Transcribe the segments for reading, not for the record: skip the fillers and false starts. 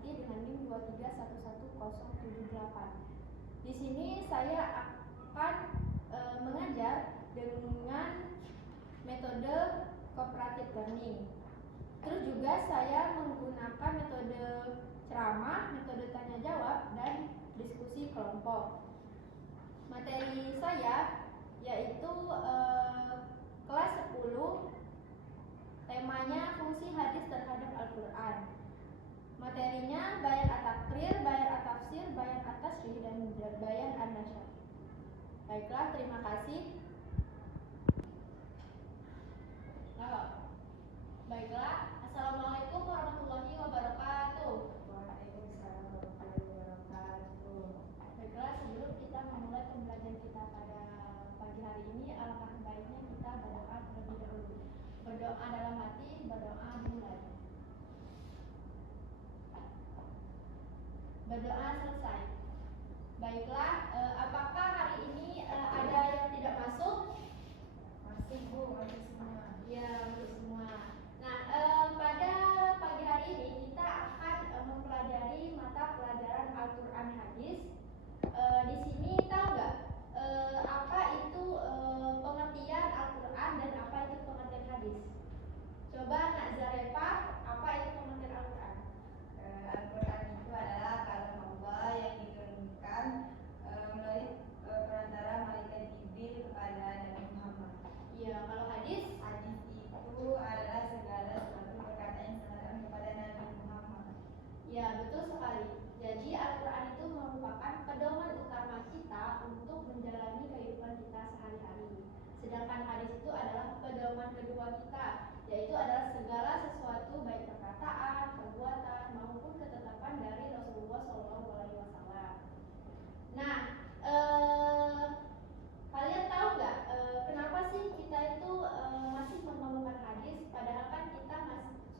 Dalamati dengan NIM 2311078. Di sini saya akan mengajar dengan metode cooperative learning. Terus juga saya menggunakan metode ceramah, metode tanya jawab, dan diskusi kelompok. Materi saya yaitu kelas 10, temanya fungsi hadis terhadap Al-Quran. Materinya bayan at-takrir, bayan at-tafsir, bayan at-tasyrih, dan bayan an-nasyr. Baiklah, terima kasih. Baiklah, assalamualaikum warahmatullahi wabarakatuh. Waalaikumsalam warahmatullahi wabarakatuh. Baiklah, sebelum kita memulai pembelajaran kita pada pagi hari ini, alangkah baiknya kita berdoa terlebih dahulu. Berdoa dalam hati, berdoa dimulai. Berdoa selesai. Baiklah, apakah hari ini ada yang tidak masuk? Masih Bu, masih semua. Ya, untuk semua. Nah, pada pagi hari ini kita akan mempelajari mata pelajaran Al-Quran Hadis. Di sini tahu nggak apa itu pengertian Al-Quran dan apa itu pengertian hadis? Coba Nak Zarepa, apa itu pengertian Al-Quran? Al-Quran itu adalah kalam Allah yang diturunkan melalui perantara malaikat Jibril kepada Nabi Muhammad. Iya, kalau hadis? Hadis itu adalah segala sesuatu perkataan yang disampaikan kepada Nabi Muhammad. Ya, betul sekali. Jadi Al-Quran itu merupakan pedoman utama kita untuk menjalani kehidupan kita sehari-hari. Sedangkan hadis itu adalah pedoman kedua kita, yaitu adalah segala sesuatu baik perkataan, perbuatan maupun ketetapan dari Rasulullah SAW. Nah, kalian tahu nggak kenapa sih kita itu masih memerlukan hadis, padahal kan kita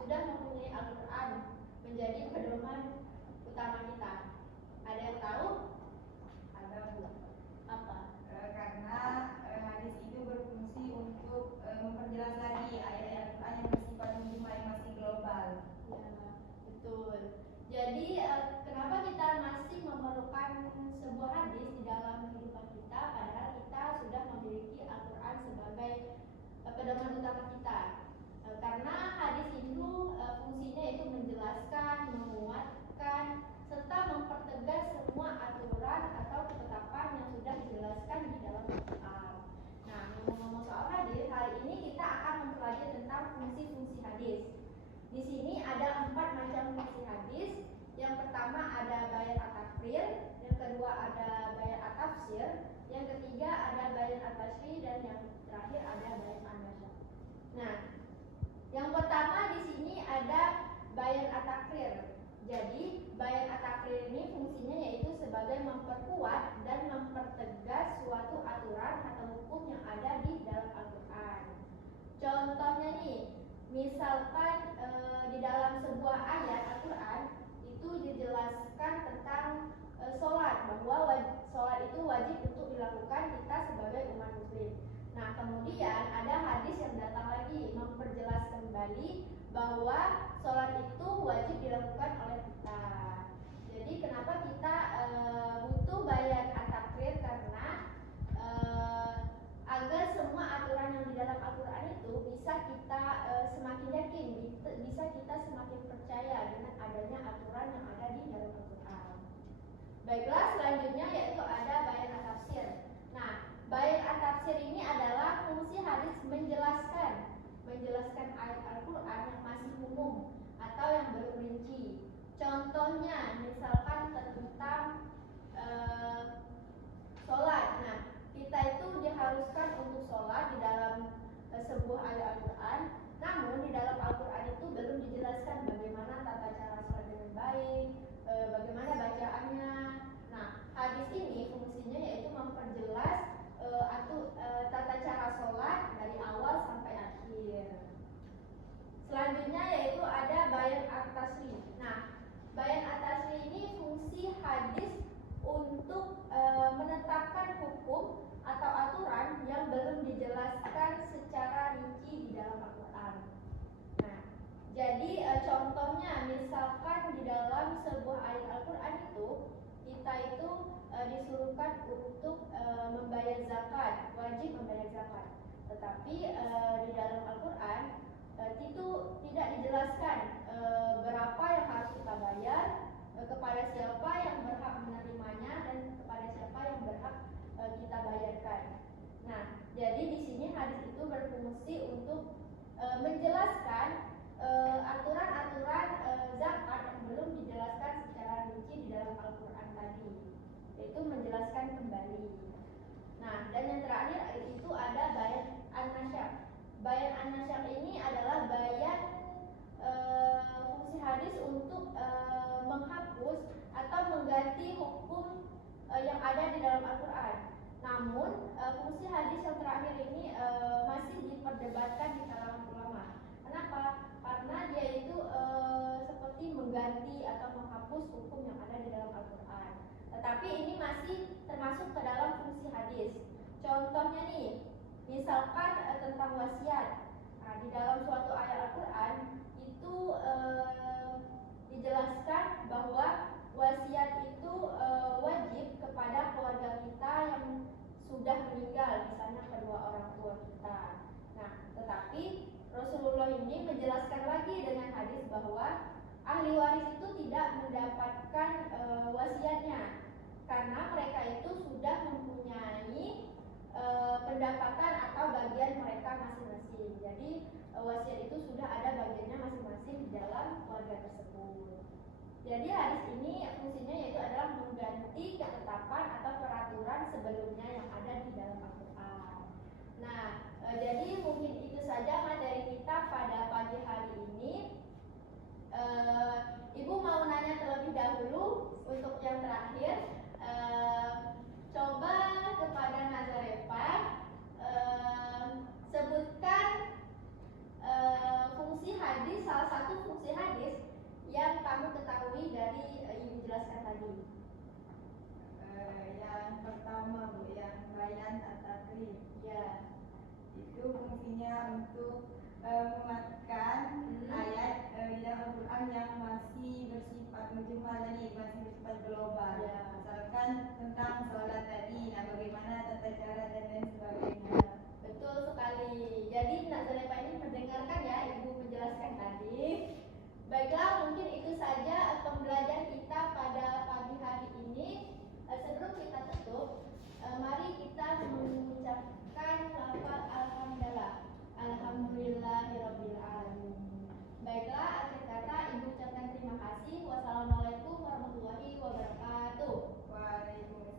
sudah mempunyai Al-Quran menjadi pedoman utama kita. Ada yang tahu? Ada Bu. Apa? Karena hadis itu berfungsi untuk memperjelas lagi ayat-ayat Al-Quran yang bersifat mujmal yang masih global. Ya, betul. Jadi kenapa kita masih memerlukan sebuah hadis di dalam kehidupan kita, padahal kita sudah memiliki Al-Quran sebagai pedoman utama kita. Karena hadis itu fungsinya itu menjelaskan, menguatkan, serta mempertegas semua aturan atau ketetapan yang sudah dijelaskan di dalam Al-Quran. Nah, ngomong-ngomong soal hadis, hari ini kita akan mempelajari tentang fungsi-fungsi hadis. Di sini ada 4 macam fungsi hadis. Yang pertama ada bayan at-takrir, yang kedua ada bayan at-tafsir, yang ketiga ada bayan at-tasyrih, dan yang terakhir ada bayan an-nasyr. Nah, yang pertama di sini ada bayan at-takrir. Jadi bayan at-takrir ini fungsinya yaitu sebagai memperkuat dan mempertegas suatu aturan atau hukum yang ada di dalam Al-Quran. Contohnya nih, misalkan di dalam sebuah ayat Al-Quran itu dijelaskan tentang sholat, bahwa sholat itu wajib untuk dilakukan kita sebagai umat muslim. Nah, kemudian ada hadis yang datang lagi memperjelas kembali bahwa sholat itu wajib dilakukan oleh kita. Jadi kenapa kita butuh bayan at-takrir? Karena agar semua aturan yang di dalam Al-Quran itu bisa kita semakin yakin, bisa kita semakin percaya dengan adanya aturan yang ada di dalam Al-Quran. Baiklah, selanjutnya yaitu ada bayan at-tafsir. Nah, bayan at-tafsir ini adalah fungsi hadis menjelaskan ayat Al-Quran yang masih umum atau yang belum rinci. Contohnya, misalkan tentang sholat. Nah, kita itu diharuskan untuk sholat di dalam sebuah ayat Al-Quran. Namun di dalam Al-Quran itu belum dijelaskan bagaimana tata cara sholat dengan baik, bagaimana bacaannya. Nah, hadis ini fungsinya yaitu memperjelas tata cara sholat dari awal sampai akhir. Selanjutnya yaitu ada bayan at-tasyrih. Nah, bayan at-tasyrih ini fungsi hadis untuk menetapkan hukum atau aturan yang belum dijelaskan secara rinci di dalam Al-Quran. Nah, jadi contohnya misalkan di dalam kita itu disuruhkan untuk membayar zakat, wajib membayar zakat. Tetapi di dalam Al-Quran itu tidak dijelaskan berapa yang harus kita bayar, kepada siapa yang berhak menerimanya, dan kepada siapa yang berhak kita bayarkan. Nah, jadi di sini hadis itu berfungsi untuk menjelaskan aturan-aturan zakat yang belum dijelaskan secara rinci di dalam Al-Quran tadi, yaitu menjelaskan kembali. Nah, dan yang terakhir itu ada bayan an-nasyak. Bayan an-nasyak ini adalah bayan fungsi hadis untuk menghapus atau mengganti hukum yang ada di dalam Al-Quran. Namun fungsi hadis yang terakhir ini masih diperdebatkan di kalangan ulama. Kenapa? Karena dia itu seperti mengganti atau menghapus hukum yang ada di dalam Al-Quran. Tetapi ini masih termasuk ke dalam fungsi hadis. Contohnya nih, misalkan tentang wasiat. Nah, di dalam suatu ayat Al-Quran itu dijelaskan bahwa wasiat itu wajib kepada keluarga kita yang sudah meninggal, misalnya kedua orang tua kita. Nah, tetapi Rasulullah ini menjelaskan lagi dengan hadis bahwa ahli waris itu tidak mendapatkan wasiatnya karena mereka itu sudah mempunyai pendapatan atau bagian mereka masing-masing. Jadi wasiat itu sudah ada bagiannya masing-masing di dalam keluarga tersebut. Jadi hadis ini fungsinya yaitu adalah mengganti ketetapan atau peraturan sebelumnya yang ada di dalam Al-Quran. Nah, jadi mungkin itu saja materi kita pada pagi hari ini. Ibu mau nanya terlebih dahulu untuk yang terakhir. Coba kepada Nazarepa sebutkan fungsi hadis, salah satu fungsi hadis yang kamu ketahui dari ibu jelaskan tadi. Yang pertama Bu, yang bayan at-takrib. Ya. Itu fungsinya untuk menguatkan ayat di dalam Al-Quran yang masih bersifat mujmal tadi, masih bersifat global. Ya. Misalkan tentang sholat tadi, nah bagaimana tata cara dan lain sebagainya. Betul sekali. Jadi Nak Zalepa ini mendengarkan ya ibu menjelaskan tadi. Baiklah, mungkin itu saja pembelajaran kita pada pagi hari ini. Sebelum kita tutup, mari kita mengucapkan lafaz